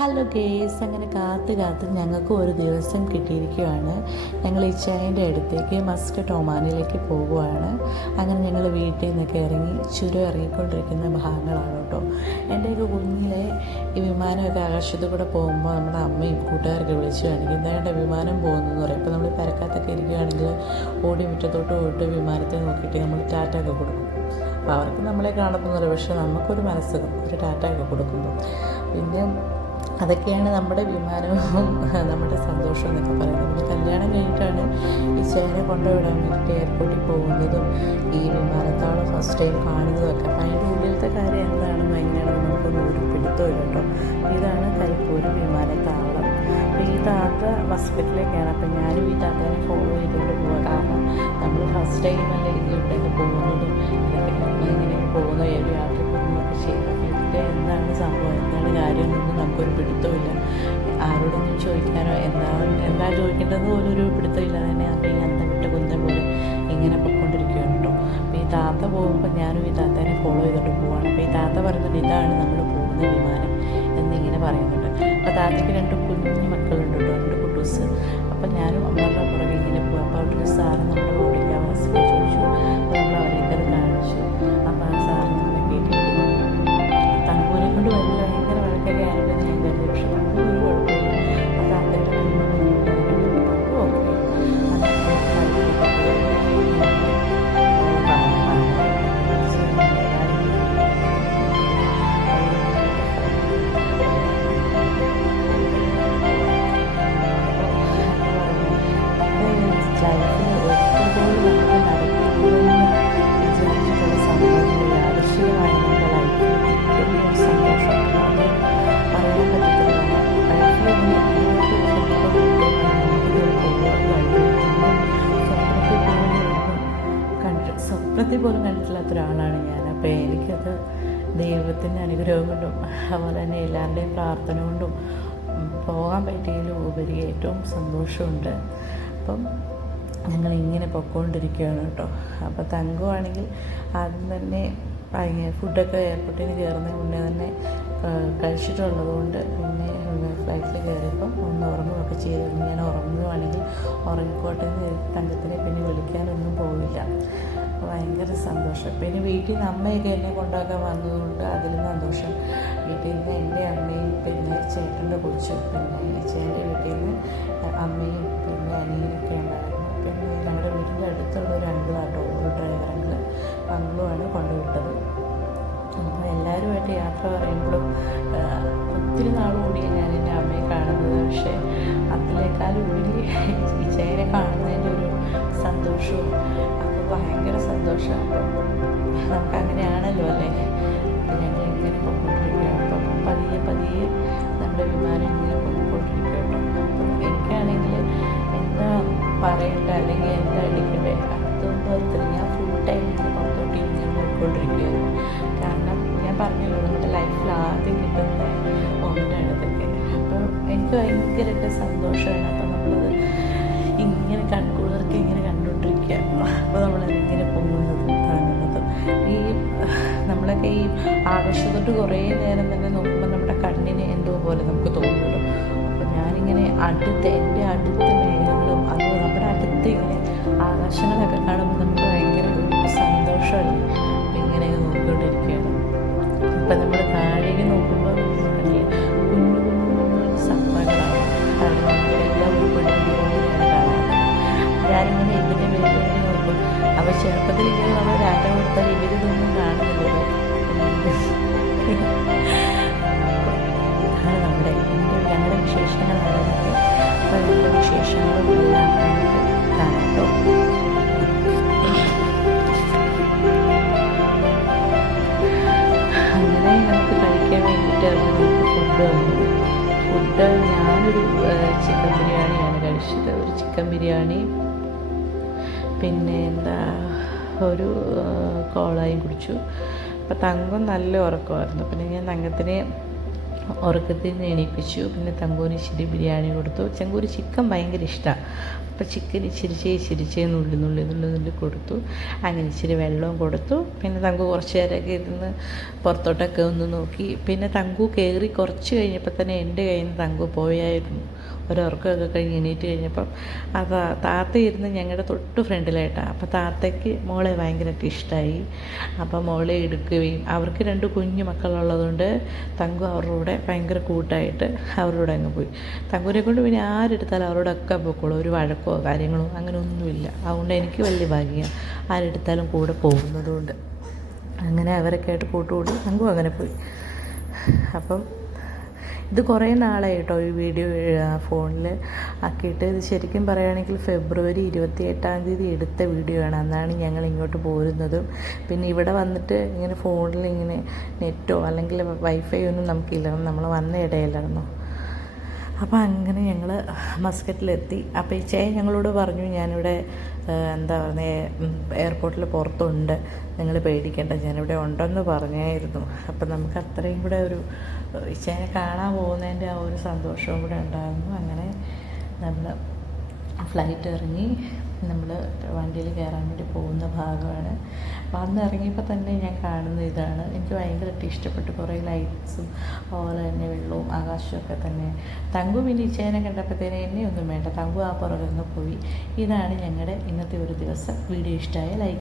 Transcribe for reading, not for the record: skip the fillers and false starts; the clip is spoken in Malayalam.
ഹലോ ഗേസ്, അങ്ങനെ കാത്ത് കാത്ത് ഞങ്ങൾക്ക് ഒരു ദിവസം കിട്ടിയിരിക്കുകയാണ്. ഞങ്ങൾ ഇച്ചായൻ്റെ അടുത്തേക്ക് മസ്കറ്റ് ഒമാനിലേക്ക് പോകുവാണ്. അങ്ങനെ ഞങ്ങൾ വീട്ടിൽ നിന്നൊക്കെ ഇറങ്ങി ചുരം ഇറങ്ങിക്കൊണ്ടിരിക്കുന്ന ഭാഗങ്ങളാണ് കേട്ടോ. എൻ്റെയൊക്കെ കുഞ്ഞിലെ ഈ വിമാനമൊക്കെ ആകാശത്തിൽ കൂടെ പോകുമ്പോൾ നമ്മുടെ അമ്മയും കൂട്ടുകാരൊക്കെ വിളിച്ചു കാണിക്കും, എന്താണ്ട് വിമാനം പോകുന്നതെന്ന് പറയും. ഇപ്പോൾ നമ്മൾ പരക്കാത്തൊക്കെ ഇരിക്കുകയാണെങ്കിൽ ഓടി മുറ്റത്തോട്ട് പോയിട്ട് വിമാനത്തെ നോക്കിയിട്ട് നമ്മൾ ടാറ്റ ഒക്കെ കൊടുക്കും. അപ്പോൾ അവർക്ക് നമ്മളെ കാണുന്നില്ല, പക്ഷേ നമുക്കൊരു മനസ്സുഖം ഒരു ടാറ്റ ഒക്കെ കൊടുക്കുമ്പോൾ. പിന്നെ അതൊക്കെയാണ് നമ്മുടെ വിമാനവും നമ്മുടെ സന്തോഷം എന്നൊക്കെ പറയുന്നത്. പിന്നെ കല്യാണം കഴിഞ്ഞിട്ടാണ് ഈ ചേനെ കൊണ്ടുവിടാൻ വേണ്ടിയിട്ട് എയർപോർട്ടിൽ പോകുന്നതും ഈ വിമാനത്താവളം ഫസ്റ്റ് ടൈം കാണുന്നതും ഒക്കെ. അപ്പം അതിൻ്റെ ഉള്ളിലത്തെ കാര്യം എന്താണെന്ന് എങ്ങനെയാണെന്ന് നമുക്കൊന്നും ഒരു പിടുത്തമില്ല കേട്ടോ. ഇതാണ് കരിപ്പൂർ വിമാനത്താവളം. അപ്പോൾ ഈ താത്ത മസ്കറ്റിലേക്കാണ്. അപ്പം ഞാനും ഈ താത്തേനെ ഫോളോ ചെയ്തുകൊണ്ട് പോവുക. കാരണം നമ്മൾ ഫസ്റ്റ് ടൈം നല്ല രീതിയിൽ ഇവിടെ പോകുന്നതും ഇതൊക്കെ ഇങ്ങനെ പോകുന്ന ഒരു യാത്ര പോകുന്നതൊക്കെ ചെയ്യും. അപ്പം ഇതിൻ്റെ എന്താണ് സംഭവം, എന്താണ് കാര്യം എന്നൊന്നും നമുക്കൊരു പിടുത്തമില്ല. ആരോടൊന്നും ചോദിക്കാനോ എന്താ ചോദിക്കേണ്ടത് പോലും ഒരു പിടുത്തമില്ല. തന്നെ നമ്മൾ ഈ അന്തം വിട്ട കുന്തം പോലെ ഇങ്ങനെ പൊയ്ക്കൊണ്ടിരിക്കുകയാണ് കേട്ടോ. അപ്പോൾ ഈ താത്ത പോകുമ്പോൾ ഞാനും ഈ താത്തേനെ ഫോളോ ചെയ്തിട്ട് പോവുകയാണ്. അപ്പോൾ ഈ താത്ത പറയുന്നുണ്ട്, ഇതാണ് നമ്മൾ പോകുന്ന വിമാനം എന്നിങ്ങനെ പറയുന്നുണ്ട്. അപ്പോൾ താത്തയ്ക്ക് രണ്ട് കുഞ്ഞു മക്കളുണ്ട് കേട്ടോ, രണ്ട് കുട്ടൂസ്. അപ്പോൾ ഞാനും അമ്മയുടെ പുറകെ ഇങ്ങനെ പോകും. അപ്പോൾ അവിടെ ഒരു സാറ് നമ്മുടെ ബോർഡിൻ്റെ അവസ്ഥയെ ചോദിച്ചു. അപ്പോൾ നമ്മൾ അവരെയൊക്കെ കാണിച്ചു. അപ്പോൾ ആ സാറ് നമ്മളെ കേട്ടിരുന്നു. തണുപ്പൂരെ കൊണ്ട് വലിയ ഭയങ്കര വഴക്കൊക്കെ ആയിരുന്നു ഞാൻ കരുതി. പക്ഷെ നമുക്ക് ഒരു കുഴപ്പമില്ല. ആ താത്തയുടെ സ്വപ്നത്തിൽ പോലും കണ്ടിട്ടില്ലാത്ത ഒരാളാണ് ഞാൻ. അപ്പോൾ എനിക്കത് ദൈവത്തിൻ്റെ അനുഗ്രഹം കൊണ്ടും അതുപോലെ തന്നെ എല്ലാവരുടെയും പ്രാർത്ഥന കൊണ്ടും പോകാൻ പറ്റിയതിലും ഉപരി ഏറ്റവും സന്തോഷമുണ്ട്. അപ്പം ഞങ്ങളിങ്ങനെ പൊയ്ക്കൊണ്ടിരിക്കുകയാണ് കേട്ടോ. അപ്പോൾ തങ്കമാണെങ്കിൽ ആദ്യം തന്നെ ഫുഡൊക്കെ എയർപോർട്ടിൽ നിന്ന് കയറുന്നതിന് മുന്നേ തന്നെ കഴിച്ചിട്ടുള്ളത് കൊണ്ട് പിന്നെ ഫ്ലൈറ്റിൽ കയറിയപ്പം ഒന്ന് ഉറങ്ങുകയൊക്കെ ചെയ്തിരുന്നു. ഞാൻ ഉറങ്ങുകയാണെങ്കിൽ ഉറങ്ങിക്കോട്ടെ എന്ന് തങ്കത്തിനെ പിന്നെ വിളിക്കാനൊന്നും പോവില്ല. ഭയങ്കര സന്തോഷം. പിന്നെ വീട്ടിൽ നിന്ന് അമ്മയൊക്കെ എന്നെ കൊണ്ടാക്കാൻ വന്നതുകൊണ്ട് അതിലും സന്തോഷം. വീട്ടിൽ നിന്ന് എൻ്റെ അമ്മയും പിന്നെ ചേട്ടൻ്റെ കൊച്ചും പിന്നെ ചേട്ടൻ്റെ വീട്ടിൽ നിന്ന് അമ്മയും പിന്നെ അനിയനൊക്കെ ഉണ്ടായിരുന്നു. പിന്നെ ഞങ്ങളുടെ വീടിൻ്റെ അടുത്തുള്ള ഒരു അങ്കിളാട്ടോ, ഒരു ഡ്രൈവർ അങ്കിളുമാണ് കൊണ്ടുവിട്ടത്. അപ്പോൾ എല്ലാവരുമായിട്ട് യാത്ര പറയുമ്പോഴും ഒത്തിരി നാളുകൂടിയാണ് ഞാൻ എൻ്റെ അമ്മയെ കാണുന്നത്. പക്ഷേ അതിനേക്കാളും ഉപരി ഈ ചേനെ കാണുന്നതിൻ്റെ ഒരു സന്തോഷവും ഭയങ്കര സന്തോഷമാണ്. അപ്പം നമുക്ക് അങ്ങനെയാണല്ലോ അല്ലേ. അപ്പം ഞങ്ങൾ ഇങ്ങനെ പൊയ്ക്കൊണ്ടിരിക്കുകയാണ്. അപ്പം പതിയെ നമ്മുടെ വിമാനം ഇങ്ങനെ പൊയ്ക്കൊണ്ടിരിക്കുകയാണ്. അപ്പം എനിക്കാണെങ്കിൽ എന്താ പറയേണ്ടത് അല്ലെങ്കിൽ എന്താ എടുക്കേണ്ടത് അതൊന്നും ഞാൻ ഫുൾ ടൈം ഇങ്ങനെ പുറത്തോട്ട് ഇങ്ങനെ പോയിക്കൊണ്ടിരിക്കുകയായിരുന്നു. കാരണം ഞാൻ പറഞ്ഞല്ലോ നമ്മുടെ ലൈഫിൽ ആദ്യം കിട്ടുന്ന മൊമെൻ്റാണ് ഇതൊക്കെ. അപ്പം എനിക്ക് ഭയങ്കരമായിട്ട് സന്തോഷമാണ്. അപ്പം നമ്മളത് ഇങ്ങനെ കൺകുളിർക്ക് ഇങ്ങനെ കണ്ടുകൊണ്ടിരിക്കുക. അപ്പോൾ നമ്മളതിങ്ങനെ പോകുന്നതും കാണുന്നതും ഈ നമ്മളൊക്കെ ഈ ആകാശത്തോട്ട് കുറേ നേരം തന്നെ നോക്കുമ്പോൾ നമ്മുടെ കണ്ണിന് എന്തോ പോലെ നമുക്ക് തോന്നുമല്ലോ. അപ്പോൾ ഞാനിങ്ങനെ എൻ്റെ അടുത്ത മേഘങ്ങളും അതുപോലെ നമ്മുടെ അടുത്ത് ഇങ്ങനെ ആകാശങ്ങളൊക്കെ കാണുമ്പോൾ നമുക്ക് ഭയങ്കര സന്തോഷമല്ലേ. അപ്പം ഇങ്ങനെ നോക്കിക്കൊണ്ടിരിക്കുകയാണ്. ഇപ്പം നമ്മൾ താഴേക്ക് നോക്കുമ്പോൾ കുഞ്ഞു കുഞ്ഞു സത്തകളാണ്. കാരണം എല്ലാം ഉൾപ്പെടുത്തിക്കൊണ്ടാണ് കാണുന്നത്. ഞാനിങ്ങനെ ഇതിൻ്റെ പേര് നോക്കും. അപ്പോൾ ചെറുപ്പത്തിൽ ഇങ്ങനെ നമ്മൾ രാജ കൊടുത്താൽ ഇവരിതൊന്നും കാണുന്നില്ലല്ലോ. ഇതാണ് ഞങ്ങളുടെ വിശേഷങ്ങളാണ്. അപ്പോൾ ഞങ്ങളുടെ വിശേഷങ്ങളും എല്ലാം നമുക്ക് കാണാം കേട്ടോ. അങ്ങനെ നമുക്ക് കഴിക്കാൻ വേണ്ടിയിട്ട് നമുക്ക് ഫുഡ് വന്നു. ഫുഡ് ഞാനൊരു ചിക്കൻ ബിരിയാണിയാണ് കഴിച്ചത്. ഒരു ചിക്കൻ ബിരിയാണി പിന്നെ ഒരു കോളായും കുടിച്ചു. അപ്പോൾ തങ്കം നല്ല ഉറക്കമായിരുന്നു. പിന്നെ ഞാൻ തങ്കത്തിനെ ഉറക്കത്തിൽ നിന്ന് എണീപ്പിച്ചു. പിന്നെ തങ്കൂന് ഇച്ചിരി ബിരിയാണി കൊടുത്തു. തങ്കൂന് ചിക്കൻ ഭയങ്കര ഇഷ്ടമാണ്. അപ്പോൾ ചിക്കൻ ഇച്ചിരി നുള്ളി കൊടുത്തു. അങ്ങനെ ഇച്ചിരി വെള്ളവും കൊടുത്തു. പിന്നെ തങ്കു കുറച്ച് നേരമൊക്കെ ഇരുന്ന് പുറത്തോട്ടൊക്കെ ഒന്ന് നോക്കി. പിന്നെ തങ്കു കയറി കുറച്ച് കഴിഞ്ഞപ്പോൾ തന്നെ എൻ്റെ കയ്യിൽ നിന്ന് തങ്കു പോയായിരുന്നു. ഒരുറക്കമൊക്കെ കഴിഞ്ഞ് എണീറ്റ് കഴിഞ്ഞപ്പം താത്ത ഇരുന്ന് ഞങ്ങളുടെ തൊട്ട് ഫ്രണ്ടിലായിട്ടാണ്. അപ്പോൾ താത്തയ്ക്ക് മോളെ ഭയങ്കരമായിട്ട് ഇഷ്ടമായി. അപ്പോൾ മോളെ എടുക്കുകയും അവർക്ക് 2 കുഞ്ഞു മക്കളുള്ളതുകൊണ്ട് തങ്കു അവരുടെ കൂടെ ഭയങ്കര കൂട്ടായിട്ട് അവരുടെ കൂടെ അങ്ങ് പോയി. തങ്കുവിനെ കൊണ്ട് പിന്നെ ആരെടുത്താലും അവരോടൊക്കെ പോയിക്കോളും. ഒരു വഴക്കോ കാര്യങ്ങളോ അങ്ങനെ ഒന്നുമില്ല. അതുകൊണ്ട് എനിക്ക് വലിയ ഭാഗ്യമാണ് ആരെടുത്താലും കൂടെ പോകുന്നതുകൊണ്ട്. അങ്ങനെ അവരൊക്കെ ആയിട്ട് കൂട്ടുകൂടി തങ്കു അങ്ങനെ പോയി. അപ്പം ഇത് കുറേ നാളായി കേട്ടോ ഈ വീഡിയോ ഫോണിൽ ആക്കിയിട്ട്. ഇത് ശരിക്കും പറയുകയാണെങ്കിൽ ഫെബ്രുവരി 28 എടുത്ത വീഡിയോ ആണ്. അന്നാണ് ഞങ്ങൾ ഇങ്ങോട്ട് പോരുന്നതും. പിന്നെ ഇവിടെ വന്നിട്ട് ഇങ്ങനെ ഫോണിൽ ഇങ്ങനെ നെറ്റോ അല്ലെങ്കിൽ വൈഫൈ ഒന്നും നമുക്കില്ലായിരുന്നു. നമ്മൾ വന്ന ഇടയിലായിരുന്നു. അപ്പോൾ അങ്ങനെ ഞങ്ങൾ മസ്കറ്റിലെത്തി. അപ്പോൾ ഈ ചേച്ചി ഞങ്ങളോട് പറഞ്ഞു, ഞാനിവിടെ എന്താ പറയുക എയർപോർട്ടിൽ പുറത്തുണ്ട്, നിങ്ങൾ പേടിക്കേണ്ട, ഞാനിവിടെ ഉണ്ടെന്ന് പറഞ്ഞായിരുന്നു. അപ്പം നമുക്ക് അത്രയും കൂടെ ഒരു ഇച്ചേനെ കാണാൻ പോകുന്നതിൻ്റെ ആ ഒരു സന്തോഷവും കൂടെ ഉണ്ടായിരുന്നു. അങ്ങനെ നമ്മൾ ഫ്ലൈറ്റ് ഇറങ്ങി നമ്മൾ വണ്ടിയിൽ കയറാൻ വേണ്ടി പോകുന്ന ഭാഗമാണ്. വന്ന് ഇറങ്ങിയപ്പോൾ തന്നെ ഞാൻ കാണുന്ന ഇതാണ്. എനിക്ക് ഭയങ്കരമായിട്ട് ഇഷ്ടപ്പെട്ടു. കുറേ ലൈറ്റ്സും അതുപോലെ തന്നെ വെള്ളവും ആകാശമൊക്കെ തന്നെ. തങ്കു പിന്നെ ഇച്ചേനെ കണ്ടപ്പോഴത്തേനും എന്നെ ഒന്നും വേണ്ട, തങ്കു ആ പുറകെ പോയി. ഇതാണ് ഞങ്ങളുടെ ഇന്നത്തെ ഒരു ദിവസം. വീഡിയോ ഇഷ്ടമായ ലൈക്ക്